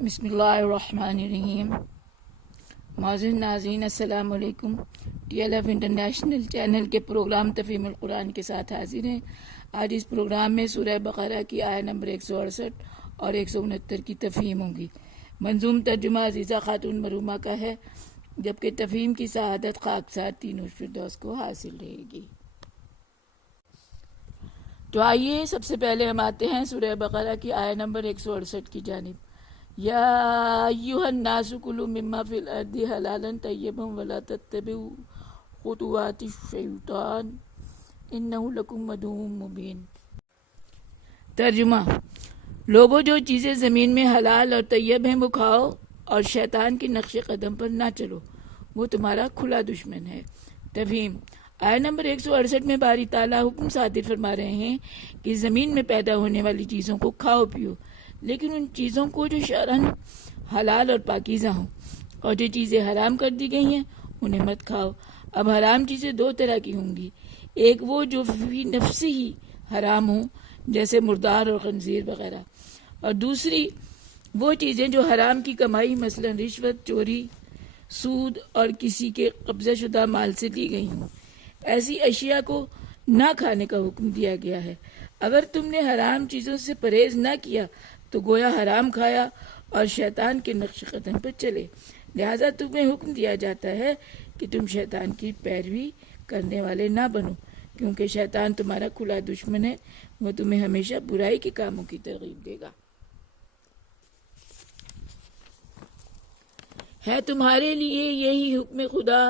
بسم اللہ الرحمن الرحیم۔ معزز ناظرین السلام علیکم۔ TLF انٹرنیشنل چینل کے پروگرام تفہیم القرآن کے ساتھ حاضر ہیں۔ آج اس پروگرام میں سورہ بقرہ کی آیت نمبر 168 اور 169 کی تفہیم ہوں گی۔ منظوم ترجمہ عزیزہ خاتون مرحومہ کا ہے، جبکہ تفہیم کی سعادت خاکسار تینوں فردوس کو حاصل رہے گی۔ تو آئیے سب سے پہلے ہم آتے ہیں سورہ بقرہ کی آیت نمبر 168 کی جانب۔ یا ایھا الناس کلوا مما فی الارض حلالا طیبا ولا تتبعوا خطوات الشیطان انہ لکم عدو مبین۔ ترجمہ: لوگوں، جو چیزیں زمین میں حلال اور طیب ہیں وہ کھاؤ اور شیطان کے نقش قدم پر نہ چلو، وہ تمہارا کھلا دشمن ہے۔ تفہیم: آیت نمبر 168 میں باری تعالیٰ حکم صادر فرما رہے ہیں کہ زمین میں پیدا ہونے والی چیزوں کو کھاؤ پیو، لیکن ان چیزوں کو جو شرعاً حلال اور پاکیزہ ہوں، اور جو چیزیں حرام کر دی گئی ہیں انہیں مت کھاؤ۔ اب حرام چیزیں دو طرح کی ہوں گی، ایک وہ جو فی نفس ہی حرام ہوں جیسے مردار اور خنزیر وغیرہ، اور دوسری وہ چیزیں جو حرام کی کمائی مثلا رشوت، چوری، سود اور کسی کے قبضہ شدہ مال سے لی گئی ہوں، ایسی اشیاء کو نہ کھانے کا حکم دیا گیا ہے۔ اگر تم نے حرام چیزوں سے پرہیز نہ کیا تو گویا حرام کھایا اور شیطان کے نقش قدم پر چلے، لہذا تمہیں حکم دیا جاتا ہے کہ تم شیطان کی پیروی کرنے والے نہ بنو، کیونکہ شیطان تمہارا کھلا دشمن ہے، وہ تمہیں ہمیشہ برائی کے کاموں کی ترغیب دے گا۔ ہے تمہارے لیے یہی حکم خدا،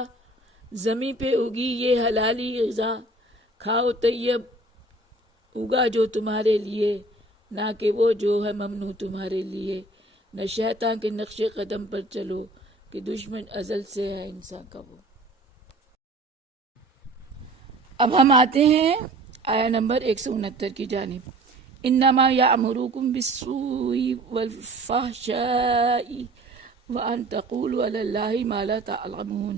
زمین پہ اگی یہ حلالی غذا، کھاؤ طیب اگا جو تمہارے لیے، نہ کہ وہ جو ہے ممنوع تمہارے لیے، نہ شیطان کے نقش قدم پر چلو کہ دشمن ازل سے ہے انسان کا وہ۔ اب ہم آتے ہیں آیت نمبر 169 کی جانب۔ انما یامرکم بالسوء والفحشاء وان تقولوا علی اللہ ما لا تعلمون۔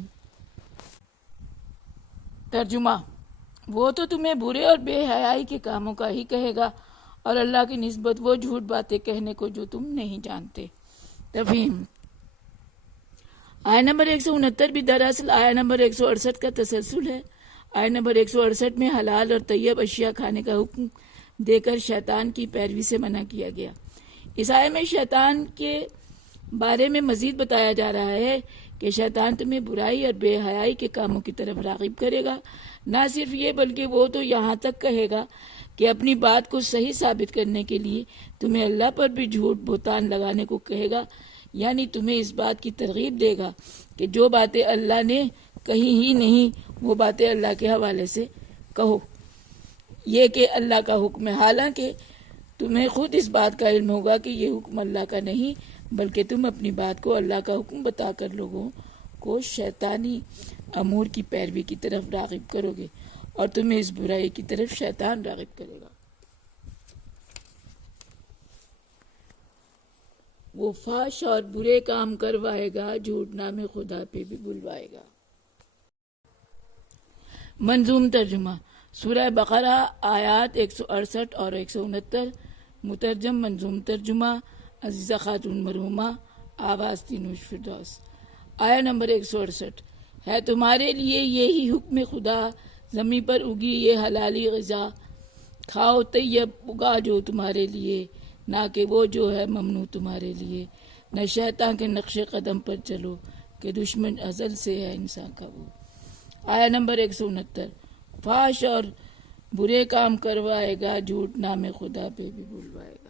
ترجمہ: وہ تو تمہیں برے اور بے حیائی کے کاموں کا ہی کہے گا، اور اللہ کی نسبت وہ جھوٹ باتیں کہنے کو جو تم نہیں جانتے۔ تفہیم: آیت نمبر 169 بھی دراصل آیت نمبر 168 کا تسلسل ہے۔ آیت نمبر 168 میں حلال اور طیب اشیاء کھانے کا حکم دے کر شیطان کی پیروی سے منع کیا گیا۔ اس آیت میں شیطان کے بارے میں مزید بتایا جا رہا ہے کہ شیطان تمہیں برائی اور بے حیائی کے کاموں کی طرف راغب کرے گا۔ نہ صرف یہ بلکہ وہ تو یہاں تک کہے گا کہ اپنی بات کو صحیح ثابت کرنے کے لیے تمہیں اللہ پر بھی جھوٹ بہتان لگانے کو کہے گا، یعنی تمہیں اس بات کی ترغیب دے گا کہ جو باتیں اللہ نے کہی ہی نہیں وہ باتیں اللہ کے حوالے سے کہو، یہ کہ اللہ کا حکم ہے، حالانکہ تمہیں خود اس بات کا علم ہوگا کہ یہ حکم اللہ کا نہیں، بلکہ تم اپنی بات کو اللہ کا حکم بتا کر لوگوں کو شیطانی امور کی پیروی کی طرف راغب کرو گے، اور تمہیں اس برائی کی طرف شیطان راغب کرے گا۔ وہ فحش اور برے کام کروائے گا، جھوٹ نام خدا پہ بھی بلوائے گا۔ منظوم ترجمہ: سورہ بقرہ آیات 168 اور 169، مترجم منظوم ترجمہ عزیزہ خاتون مرحومہ، آواز تینوش فردوس۔ آیت نمبر 168: ہے تمہارے لیے یہی حکم خدا، زمین پر اگی یہ حلالی غذا، کھاؤ طیب اگا جو تمہارے لیے، نہ کہ وہ جو ہے ممنوع تمہارے لیے، نہ شیطان کے نقش قدم پر چلو کہ دشمن ازل سے ہے انسان کا وہ۔ آیت نمبر 169: فحش اور برے کام کروائے گا، جھوٹ نام خدا پہ بھی بلوائے گا۔